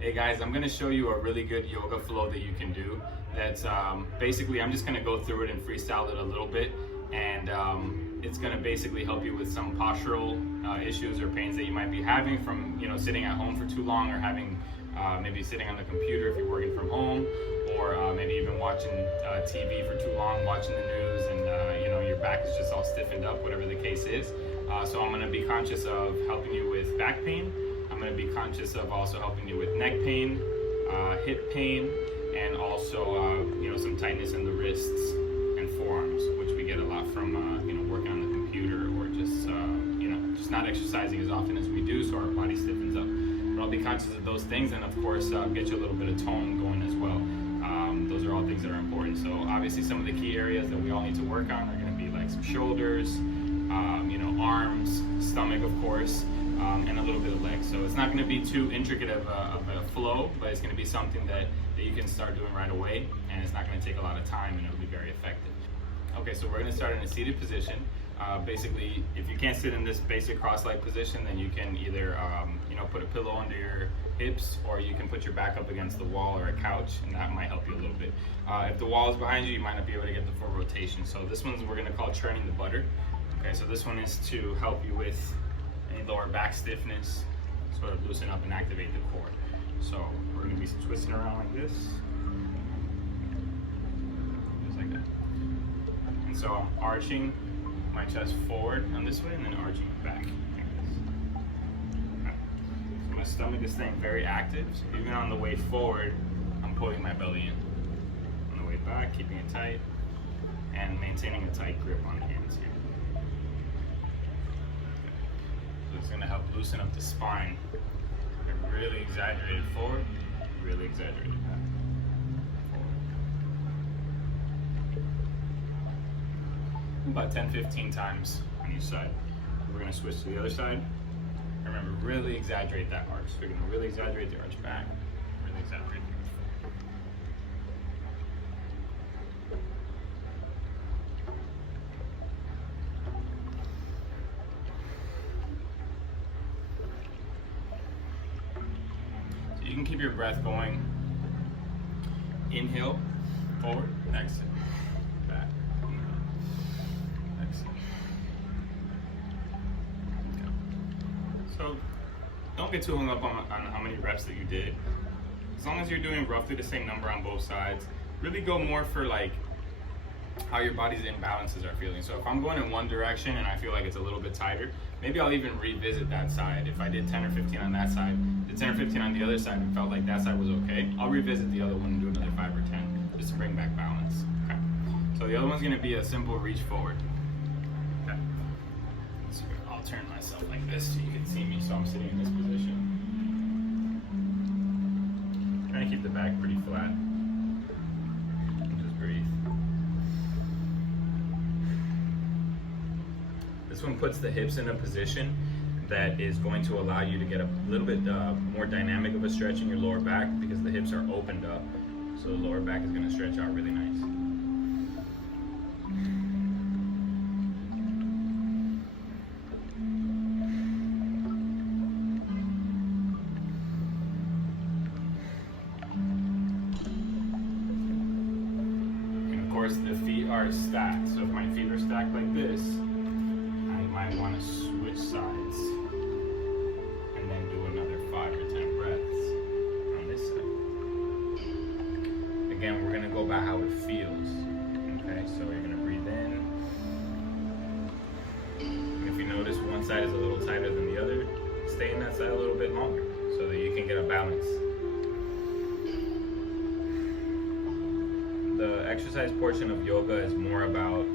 Hey guys, I'm going to show you a really good yoga flow that you can do. That's basically, I'm just going to go through it and freestyle it a little bit, and it's going to basically help you with some postural issues or pains that you might be having from sitting at home for too long, or having maybe sitting on the computer if you're working from home, or maybe even watching TV for too long, watching the news, and your back is just all stiffened up, whatever the case is. So I'm going to be conscious of helping you with back pain. I'm going to be conscious of also helping you with neck pain, hip pain, and also some tightness in the wrists and forearms, which we get a lot from working on the computer, or just not exercising as often as we do, so our body stiffens up. But I'll be conscious of those things, and of course get you a little bit of tone going as well. Those are all things that are important. So obviously some of the key areas that we all need to work on are going to be like some shoulders, arms, stomach, of course, and a little bit of legs. So it's not going to be too intricate of a flow, but it's going to be something that you can start doing right away, and it's not going to take a lot of time, and it'll be very effective. Okay, so we're going to start in a seated position. Basically, if you can't sit in this basic cross-leg position, then you can either put a pillow under your hips, or you can put your back up against the wall or a couch, and that might help you a little bit. If the wall is behind you, you might not be able to get the full rotation. So this one's we're going to call churning the butter. Okay, so this one is to help you with any lower back stiffness, sort of loosen up and activate the core. So we're going to be twisting around like this, just like that. And so I'm arching my chest forward on this way, and then arching back like this. Okay. So my stomach is staying very active. So even on the way forward, I'm pulling my belly in. On the way back, keeping it tight, and maintaining a tight grip on the hands here. So it's going to help loosen up the spine. Really exaggerated forward, really exaggerated back. About 10-15 times on each side. We're going to switch to the other side. Remember, really exaggerate that arch. So we're going to really exaggerate the arch back, really exaggerate the arch forward. So you can keep your breath going. Inhale, forward, exhale, back. So don't get too hung up on how many reps that you did. As long as you're doing roughly the same number on both sides, really go more for like how your body's imbalances are feeling. So if I'm going in one direction and I feel like it's a little bit tighter, maybe I'll even revisit that side. If I did 10 or 15 on that side, did 10 or 15 on the other side and felt like that side was okay, I'll revisit the other one and do another 5 or 10 just to bring back balance. Okay. So the other one's going to be a simple reach forward. Okay. So I'll turn myself like this so you can see me. So I'm sitting in this position. Trying to keep the back pretty flat. Just breathe. This one puts the hips in a position that is going to allow you to get a little bit more dynamic of a stretch in your lower back, because the hips are opened up. So the lower back is going to stretch out really nice. The feet are stacked, so if my feet are stacked like this, I might want to switch sides and then do another 5 or 10 breaths on this side. Again, we're going to go by how it feels. Okay, so you're going to breathe in. And if you notice one side is a little tighter than the other, stay in that side a little bit longer so that you can get a balance. The exercise portion of yoga is more about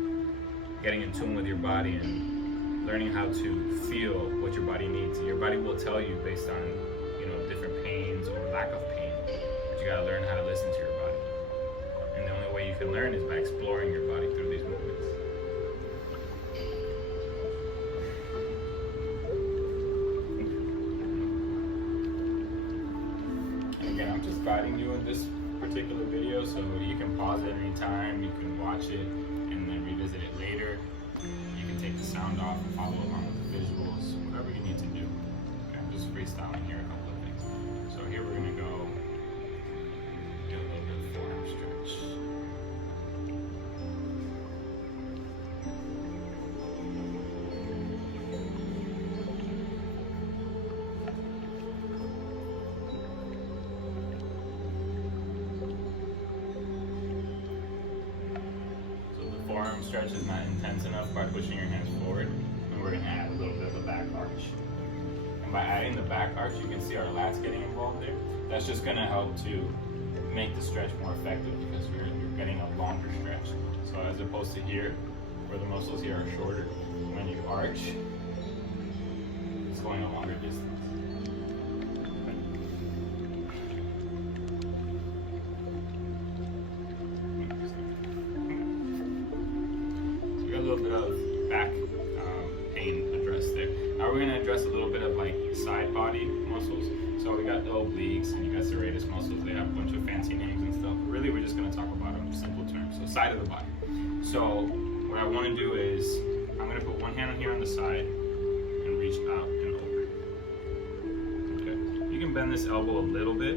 getting in tune with your body and learning how to feel what your body needs. Your body will tell you based on different pains or lack of pain, but you gotta learn how to listen to your body. And the only way you can learn is by exploring your body through these movements. And again, I'm just guiding you in this particular video, so you can pause it anytime, you can watch it and then revisit it later. You can take the sound off and follow along with the visuals, whatever you need to do. Okay, I'm just freestyling here a couple of things. So here we're gonna go stretch is not intense enough by pushing your hands forward, and we're gonna add a little bit of a back arch. And by adding the back arch, you can see our lats getting involved there. That's just gonna help to make the stretch more effective because you're getting a longer stretch. So as opposed to here, where the muscles here are shorter, when you arch, it's going a longer distance. So we got a little bit of back pain addressed there. Now we're gonna address a little bit of like side body muscles. So we got the obliques and you got serratus muscles. They have a bunch of fancy names and stuff. Really, we're just gonna talk about them in simple terms. So side of the body. So what I want to do is I'm going to put one hand here on the side and reach out and over. Okay. You can bend this elbow a little bit.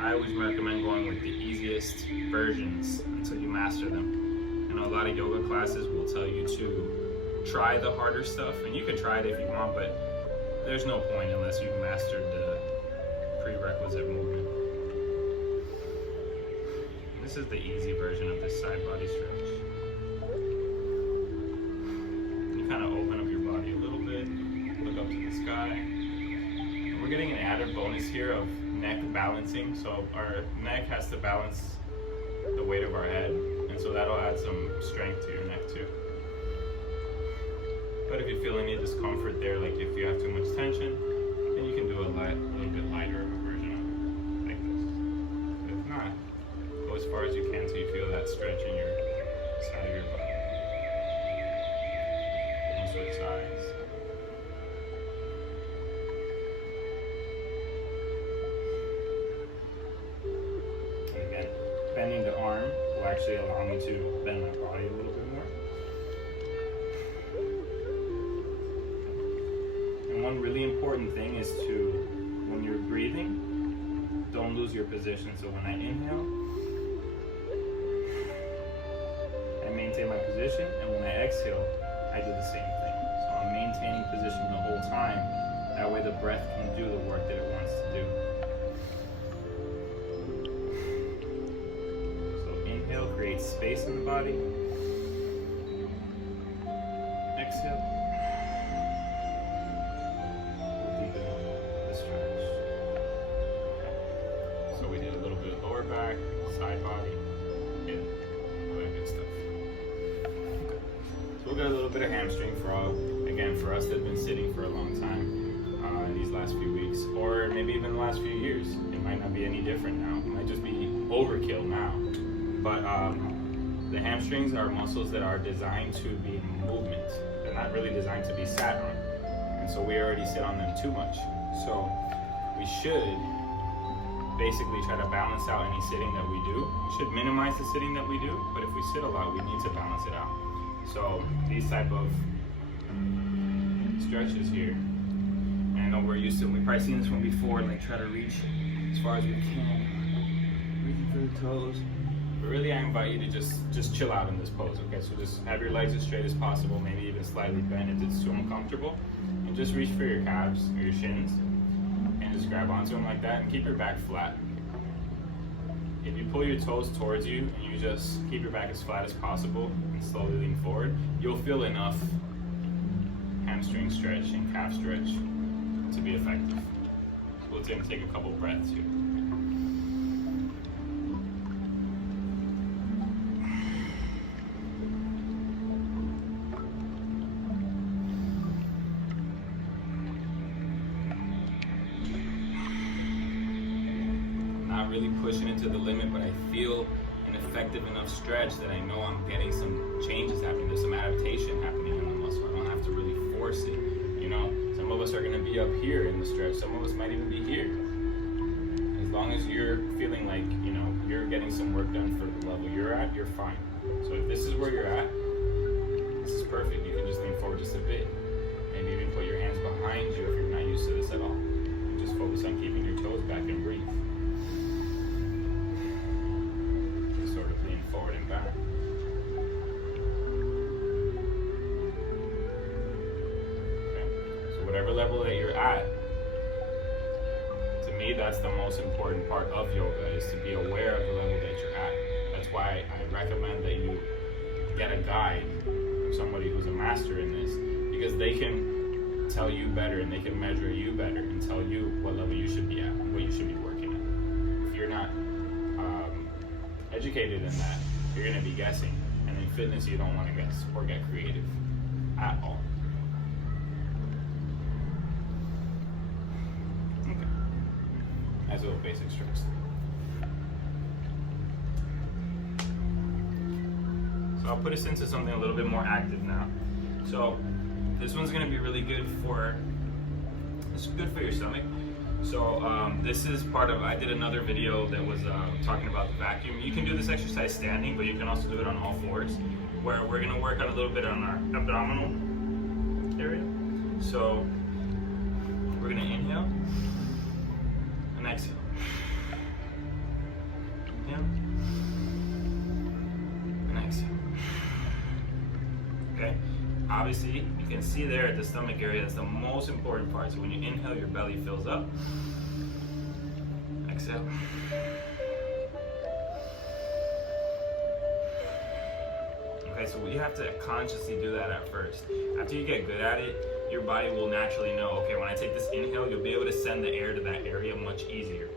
I always recommend going with the easiest versions until you master them. I know a lot of yoga classes will tell you to try the harder stuff, and you can try it if you want, but there's no point unless you've mastered the prerequisite movement. This is the easy version of this side body stretch. You kind of open up your body a little bit, look up to the sky. And we're getting an added bonus here of neck balancing. So our neck has to balance the weight of our head, and so that'll add some strength to your neck too. But if you feel any discomfort there, like if you have too much tension, then you can do a little bit lighter of a version of it, like this. But if not, go as far as you can so you feel that stretch in your side of your body. And switch sides. And again, bending the arm will actually allow me to bend my body a little bit more. And one really important thing is to, when you're breathing, don't lose your position. So when I inhale, I maintain my position, and when I exhale, I do the same thing. So I'm maintaining position the whole time. That way the breath can do the work that it wants to do. So inhale creates space in the body. Exhale. We'll deepen the stretch. So we did a little bit of lower back, side body, hip, all that good stuff. Okay. So we'll get a little bit of hamstring for us that have been sitting for a long time in these last few weeks, or maybe even the last few years. It might not be any different now. It might just be overkill now. But the hamstrings are muscles that are designed to be movement. They're not really designed to be sat on. And so we already sit on them too much. So we should basically try to balance out any sitting that we do. We should minimize the sitting that we do, but if we sit a lot, we need to balance it out. So these type of stretches here, and I know we're used to, we've probably seen this one before, like try to reach as far as we can, reaching for the toes. But really I invite you to just chill out in this pose, okay? So just have your legs as straight as possible, maybe even slightly bent if it's too uncomfortable, and just reach for your calves or your shins, and just grab onto them like that, and keep your back flat. If you pull your toes towards you, and you just keep your back as flat as possible, and slowly lean forward, you'll feel enough hamstring stretch and calf stretch to be effective. So let's take a couple breaths here. Not really pushing it to the limit, but I feel an effective enough stretch that I know I'm getting some changes happening. There's some adaptation happening in the muscle. I don't have to really force it. You know, some of us are going to be up here in the stretch. Some of us might even be here. As long as you're feeling like, you know, you're getting some work done for the level you're at, you're fine. So if this is where you're at, this is perfect. You can just lean forward just a bit. Maybe even put your hands behind you if you're not used to this at all. And just focus on keeping your toes back and breathe. Just sort of lean forward and back. Whatever level that you're at, to me that's the most important part of yoga, is to be aware of the level that you're at. That's why I recommend that you get a guide from somebody who's a master in this, because they can tell you better and they can measure you better and tell you what level you should be at and what you should be working at. If you're not educated in that, you're going to be guessing. And in fitness, you don't want to guess or get creative at all. Okay. That's a little basic strokes. So I'll put us into something a little bit more active now. So this one's going to be really good for, it's good for your stomach. So this is part of, I did another video that was talking about the vacuum. You can do this exercise standing, but you can also do it on all fours, where we're going to work on a little bit on our abdominal area. So we're going to inhale and exhale. Inhale and exhale. Okay, obviously you can see there at the stomach area, that's the most important part. So when you inhale, your belly fills up. Exhale. Okay, so you have to consciously do that at first. After you get good at it, your body will naturally know, okay, when I take this inhale, you'll be able to send the air to that area much easier.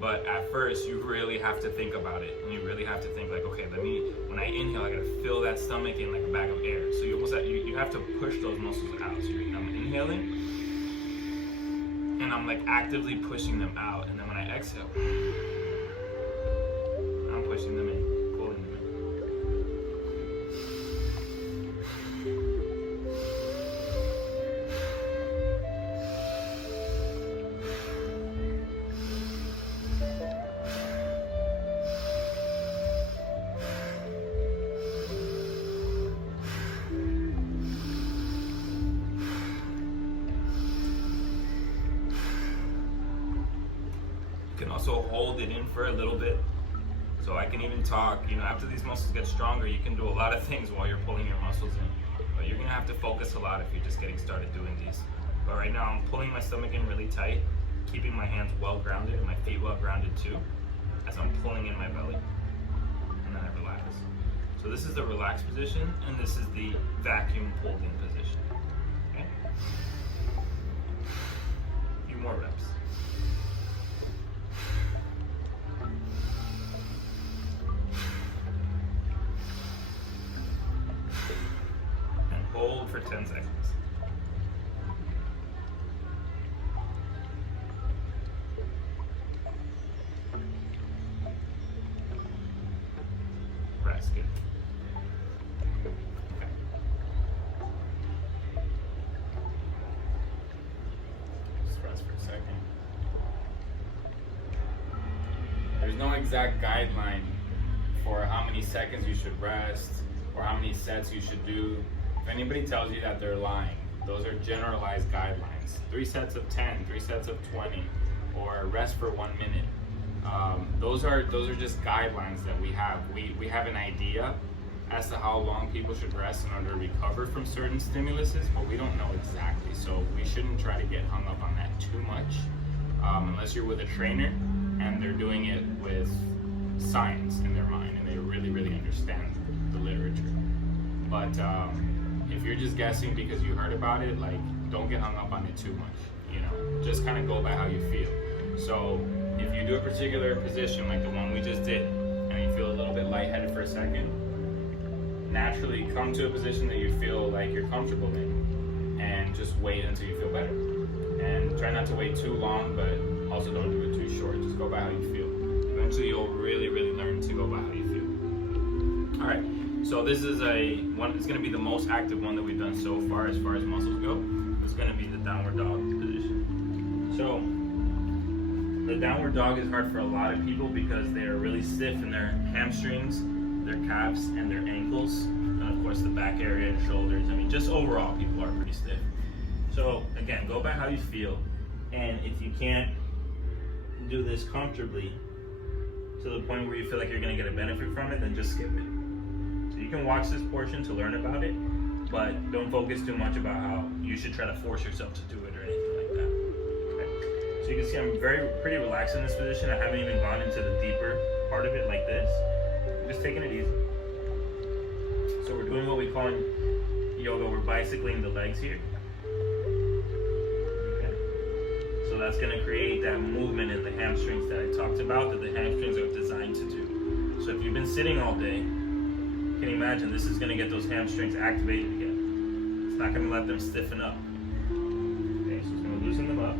But at first, you really have to think about it, and you really have to think like, okay, when I inhale, I gotta fill that stomach in like a bag of air. So you almost you have to push those muscles out. So I'm inhaling, and I'm like actively pushing them out, and then when I exhale, I'm pushing them in, pulling them in. You can also hold it in for a little bit. So I can even talk, after these muscles get stronger, you can do a lot of things while you're pulling your muscles in. But you're gonna have to focus a lot if you're just getting started doing these. But right now I'm pulling my stomach in really tight, keeping my hands well grounded and my feet well grounded too, as I'm pulling in my belly. And then I relax. So this is the relaxed position, and this is the vacuum pulled in position. Okay? A few more reps. Hold for 10 seconds. Rest, good. Okay. Just rest for a second. There's no exact guideline for how many seconds you should rest or how many sets you should do. If anybody tells you that, they're lying. Those are generalized guidelines. 3 sets of 10, 3 sets of 20, or rest for 1 minute. Those are just guidelines that we have. We have an idea as to how long people should rest in order to recover from certain stimuluses, but we don't know exactly. So we shouldn't try to get hung up on that too much, unless you're with a trainer and they're doing it with science in their mind and they really, really understand the literature. But if you're just guessing because you heard about it, like, don't get hung up on it too much, just kind of go by how you feel. So if you do a particular position like the one we just did and you feel a little bit lightheaded for a second, naturally come to a position that you feel like you're comfortable in and just wait until you feel better. And try not to wait too long, but also don't do it too short. Just go by how you feel. Eventually you'll really, really learn to go by how you feel. All right. So this is it's going to be the most active one that we've done so far as muscles go. It's going to be the downward dog position. So the downward dog is hard for a lot of people because they are really stiff in their hamstrings, their calves, and their ankles. And of course the back area and shoulders. I mean, just overall people are pretty stiff. So again, go by how you feel. And if you can't do this comfortably to the point where you feel like you're going to get a benefit from it, then just skip it. You can watch this portion to learn about it, but don't focus too much about how you should try to force yourself to do it or anything like that. Okay. So you can see I'm pretty relaxed in this position. I haven't even gone into the deeper part of it like this. I'm just taking it easy. So we're doing what we call in yoga, we're bicycling the legs here. Okay. So that's going to create that movement in the hamstrings that I talked about, that the hamstrings are designed to do. So if you've been sitting all day, you can imagine this is going to get those hamstrings activated again. It's not going to let them stiffen up. Okay, so it's going to loosen them up.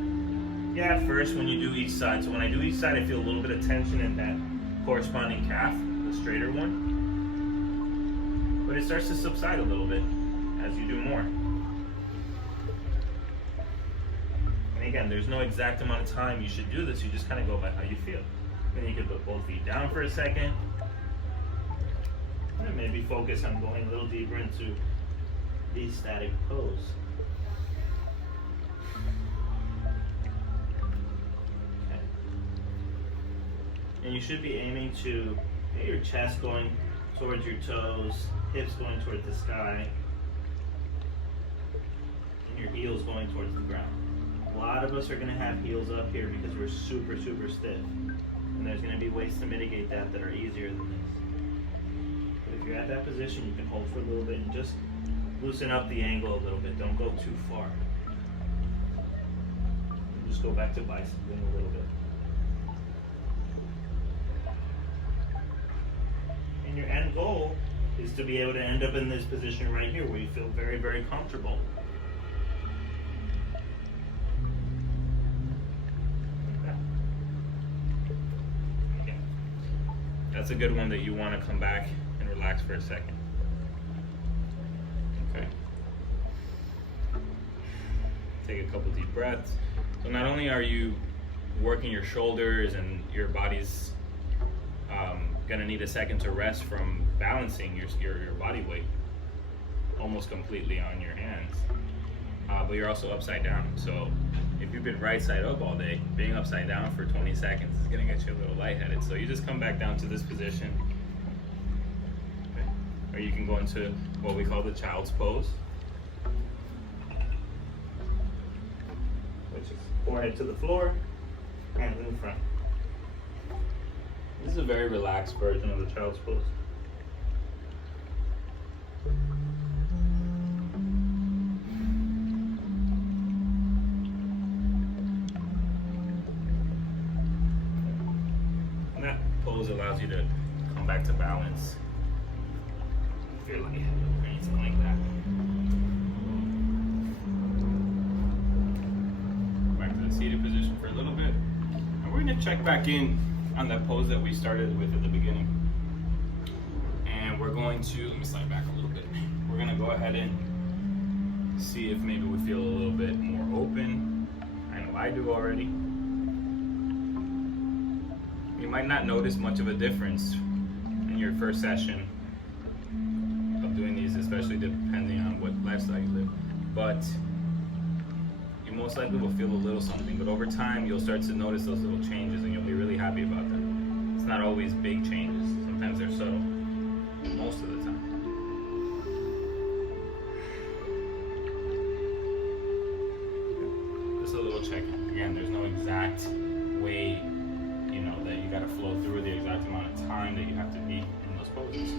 Yeah, at first when you do each side, so when I do each side, I feel a little bit of tension in that corresponding calf, the straighter one. But it starts to subside a little bit as you do more. And again, there's no exact amount of time you should do this, you just kind of go by how you feel. Then you can put both feet down for a second, and maybe focus on going a little deeper into the static pose. Okay. And you should be aiming to get your chest going towards your toes, hips going towards the sky, and your heels going towards the ground. A lot of us are going to have heels up here because we're super, super stiff. And there's going to be ways to mitigate that are easier than this. But if you're at that position, you can hold for a little bit and just loosen up the angle a little bit. Don't go too far. And just go back to bicycling a little bit. And your end goal is to be able to end up in this position right here where you feel very, very comfortable. Okay. That's a good one that you want to come back and relax for a second. Okay. Take a couple deep breaths. So not only are you working your shoulders and your body's gonna need a second to rest from balancing your body weight almost completely on your hands, but you're also upside down. So if you've been right side up all day, being upside down for 20 seconds is gonna get you a little lightheaded. So you just come back down to this position, okay. Or you can go into what we call the child's pose, which is forehead to the floor, hands in front. This is a very relaxed version of the child's pose. And that pose allows you to come back to balance. Feel like you have or anything like that. Back to the seated position for a little bit. And we're going to check back in on that pose that we started with at the beginning. And we're going to, let me slide back a little bit. We're going to go ahead and see if maybe we feel a little bit more open. I know I do already. You might not notice much of a difference in your first session of doing these, especially depending on what lifestyle you live. But you most likely will feel a little something, but over time you'll start to notice those little changes and you'll be really happy about them. It's not always big changes, sometimes they're subtle, most of the time. Just a little check. Again, there's no exact way, that you gotta flow through, the exact amount of time that you have to be in those poses.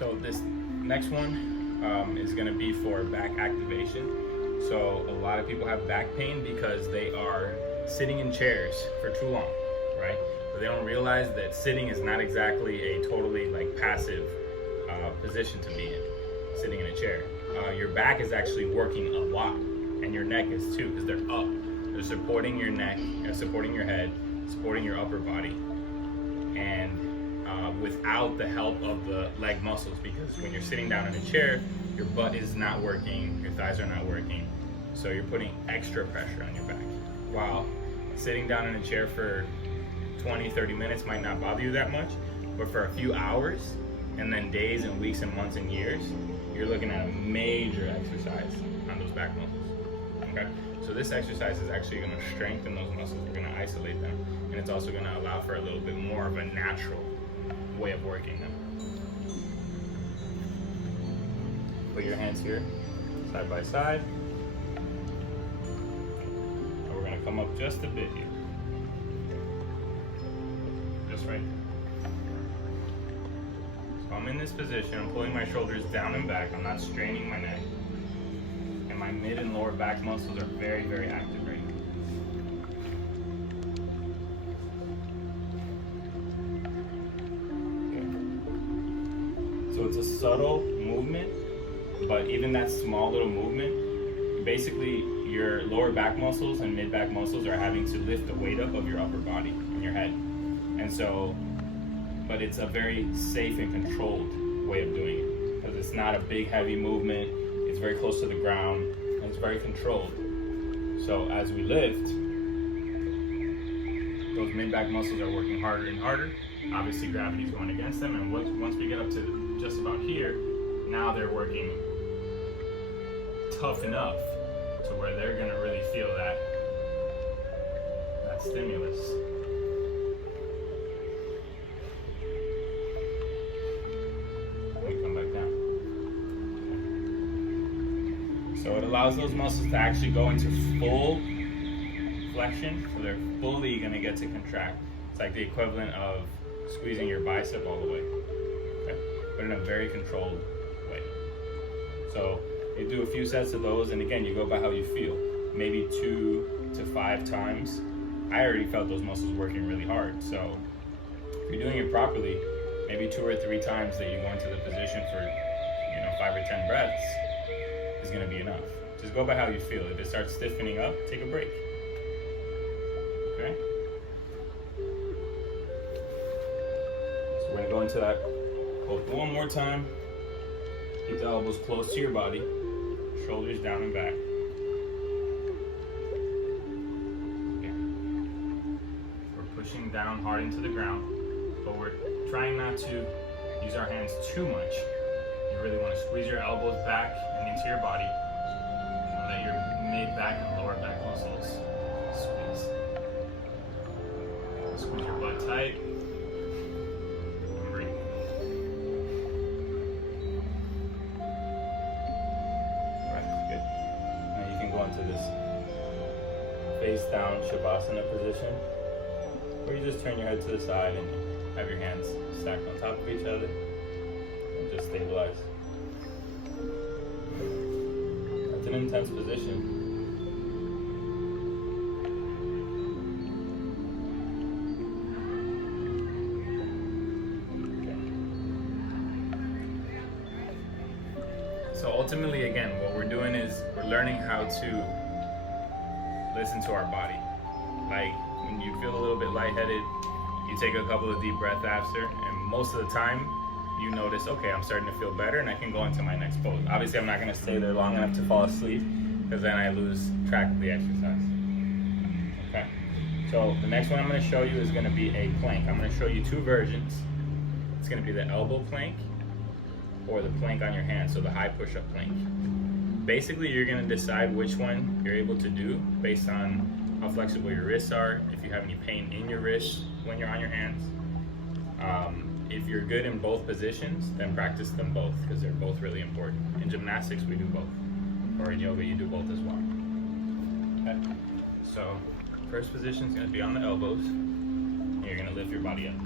So this next one is going to be for back activation. So a lot of people have back pain because they are sitting in chairs for too long, right? But they don't realize that sitting is not exactly a totally passive position to be in, sitting in a chair. Your back is actually working a lot, and your neck is too, because they're up. They're supporting your neck, supporting your head, supporting your upper body, and without the help of the leg muscles, because when you're sitting down in a chair, your butt is not working, your thighs are not working, so you're putting extra pressure on your back. While sitting down in a chair for 20-30 minutes might not bother you that much, but for a few hours, and then days and weeks and months and years, you're looking at a major exercise on those back muscles. Okay? So this exercise is actually going to strengthen those muscles, we're going to isolate them, and it's also going to allow for a little bit more of a natural way of working them. Put your hands here, Side by side. And we're gonna come up just a bit here. Just right there. So I'm in this position, I'm pulling my shoulders down and back, I'm not straining my neck. And my mid and lower back muscles are very, very active right now. So it's a subtle movement, but even that small little movement, basically your lower back muscles and mid back muscles are having to lift the weight up of your upper body and your head. And so, but it's a very safe and controlled way of doing it, because it's not a big heavy movement, it's very close to the ground, and it's very controlled. So as we lift, those mid back muscles are working harder and harder. Obviously gravity's going against them, and once we get up to just about here, now they're working tough enough to where they're gonna really feel that stimulus. We come back down. So it allows those muscles to actually go into full flexion, so they're fully gonna get to contract. It's like the equivalent of squeezing your bicep all the way, okay? But in a very controlled way. So you do a few sets of those, and again, you go by how you feel. Maybe 2 to 5 times. I already felt those muscles working really hard. So if you're doing it properly, maybe 2 or 3 times that you go into the position for 5 or 10 breaths is gonna be enough. Just go by how you feel. If it starts stiffening up, take a break. Okay? So we're gonna go into that both one more time. Keep the elbows close to your body, shoulders down and back. Okay. We're pushing down hard into the ground, but we're trying not to use our hands too much. You really want to squeeze your elbows back and into your body, and let your mid back and lower back muscles squeeze. Squeeze your butt tight. And breathe. Right, good. Now you can go into this face down Shavasana position, where you just turn your head to the side and have your hands stacked on top of each other and just stabilize. That's an intense position. Okay. So ultimately, again, what we're doing is we're learning how to listen to our body. Like when you feel a little bit lightheaded, you take a couple of deep breaths after, and most of the time you notice, okay, I'm starting to feel better and I can go into my next pose. Obviously, I'm not going to stay there long enough to fall asleep, because then I lose track of the exercise. Okay, so the next one I'm going to show you is going to be a plank. I'm going to show you 2 versions. It's going to be the elbow plank or the plank on your hand, so the high push-up plank. Basically, you're going to decide which one you're able to do based on how flexible your wrists are, if you have any pain in your wrists when you're on your hands. If you're good in both positions, then practice them both, because they're both really important. In gymnastics, we do both. Or in yoga, you do both as well. Okay. So, first position is going to be on the elbows. And you're going to lift your body up.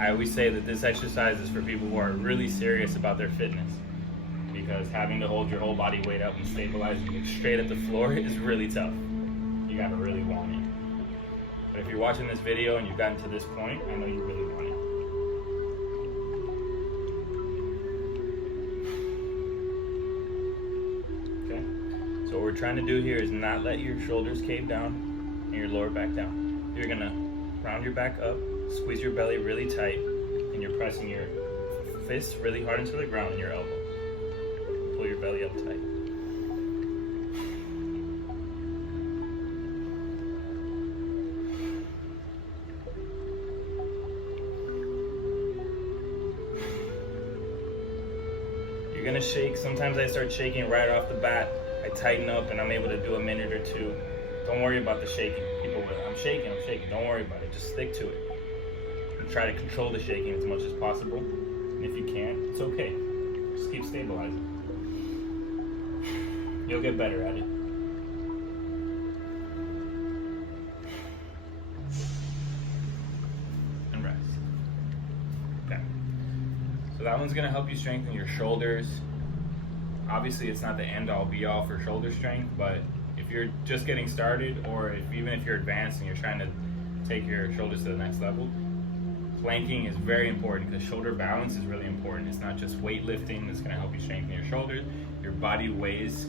I always say that this exercise is for people who are really serious about their fitness, because having to hold your whole body weight up and stabilize and look straight at the floor is really tough. You gotta really want it. But if you're watching this video and you've gotten to this point, I know you really want it. Okay? So what we're trying to do here is not let your shoulders cave down and your lower back down. You're gonna round your back up, squeeze your belly really tight, and you're pressing your fists really hard into the ground and your elbow. Pull your belly up tight. You're gonna shake. Sometimes I start shaking right off the bat. I tighten up and I'm able to do a minute or 2. Don't worry about the shaking. People will, I'm shaking. Don't worry about it. Just stick to it. And try to control the shaking as much as possible. And if you can't, it's okay. Just keep stabilizing. You'll get better at it. And rest. Okay. So that one's gonna help you strengthen your shoulders. Obviously, it's not the end-all be-all for shoulder strength, but if you're just getting started, or even if you're advanced and you're trying to take your shoulders to the next level, planking is very important because shoulder balance is really important. It's not just weightlifting that's going to help you strengthen your shoulders. Your body weighs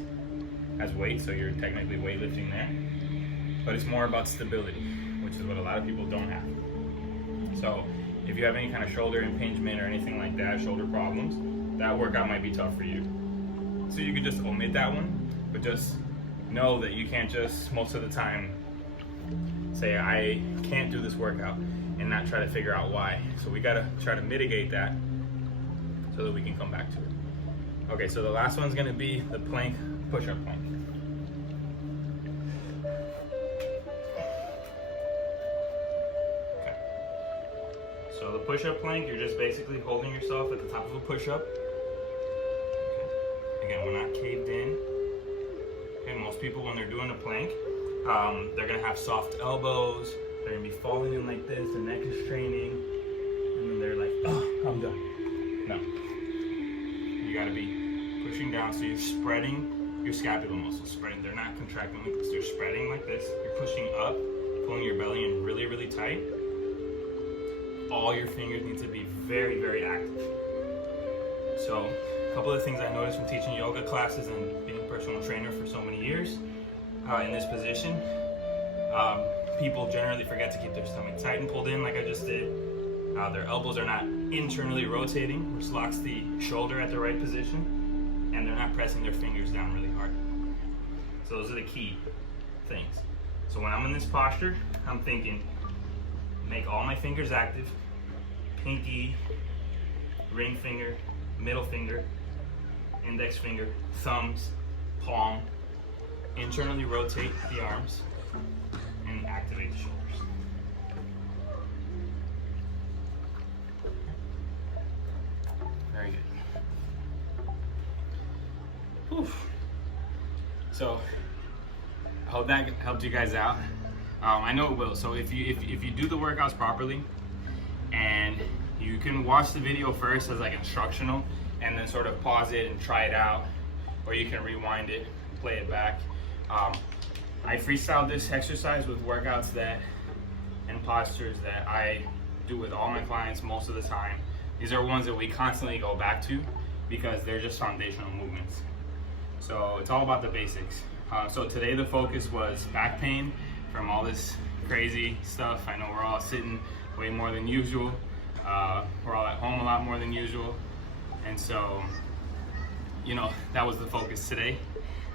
as weight, so you're technically weightlifting there. But it's more about stability, which is what a lot of people don't have. So if you have any kind of shoulder impingement or anything like that, shoulder problems, that workout might be tough for you. So you could just omit that one, but just know that you can't just most of the time say I can't do this workout and not try to figure out why. So we gotta try to mitigate that so that we can come back to it. Okay, so the last one's gonna be the plank, push-up plank. Okay. So the push-up plank, you're just basically holding yourself at the top of a push-up. Okay. Again, we're not caved in. Okay, most people when they're doing a plank, they're gonna have soft elbows, they're gonna be falling in like this, the neck is straining, and then they're like, oh, I'm done. No. You gotta be pushing down, so you're spreading your scapular muscles, spreading. They're not contracting like this, they're spreading like this. You're pushing up, pulling your belly in really, really tight. All your fingers need to be very, very active. So, a couple of things I noticed from teaching yoga classes and being a personal trainer for so many years in this position, people generally forget to keep their stomach tight and pulled in like I just did. Their elbows are not internally rotating, which locks the shoulder at the right position, and they're not pressing their fingers down really hard. So those are the key things. So when I'm in this posture, I'm thinking, make all my fingers active, pinky, ring finger, middle finger, index finger, thumbs, palm, internally rotate the arms, and activate the shoulders. Very good. Whew. So, I hope that helped you guys out. I know it will. So if you do the workouts properly, and you can watch the video first as like instructional, and then sort of pause it and try it out, or you can rewind it, play it back. I freestyled this exercise with workouts and postures that I do with all my clients most of the time. These are ones that we constantly go back to because they're just foundational movements. So it's all about the basics. So today the focus was back pain from all this crazy stuff. I know we're all sitting way more than usual. We're all at home a lot more than usual. And so, you know, that was the focus today.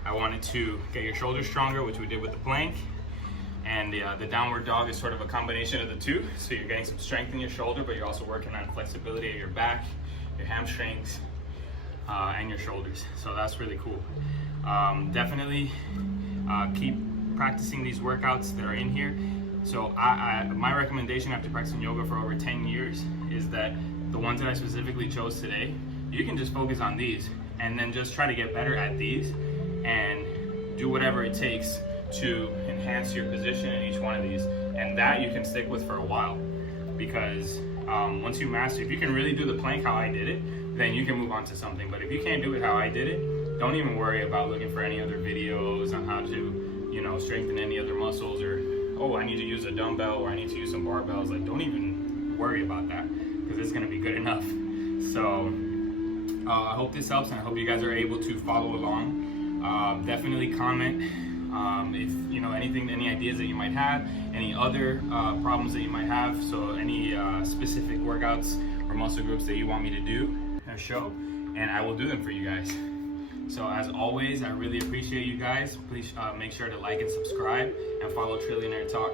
I wanted to get your shoulders stronger, which we did with the plank. And the downward dog is sort of a combination of the two. So you're getting some strength in your shoulder, but you're also working on flexibility of your back, your hamstrings, and your shoulders. So that's really cool. Definitely keep practicing these workouts that are in here. So my recommendation after practicing yoga for over 10 years is that the ones that I specifically chose today, you can just focus on these and then just try to get better at these and do whatever it takes to enhance your position in each one of these. And that you can stick with for a while, because once you master, if you can really do the plank how I did it, then you can move on to something. But if you can't do it how I did it, don't even worry about looking for any other videos on how to, you know, strengthen any other muscles, or, oh, I need to use a dumbbell, or I need to use some barbells. Like, don't even worry about that, because it's gonna be good enough. So I hope this helps, and I hope you guys are able to follow along. Definitely comment if you know anything, any ideas that you might have, any other problems that you might have. So any specific workouts or muscle groups that you want me to do in a show, and I will do them for you guys. So as always, I really appreciate you guys. Please make sure to like and subscribe and follow Trillionaire Talk.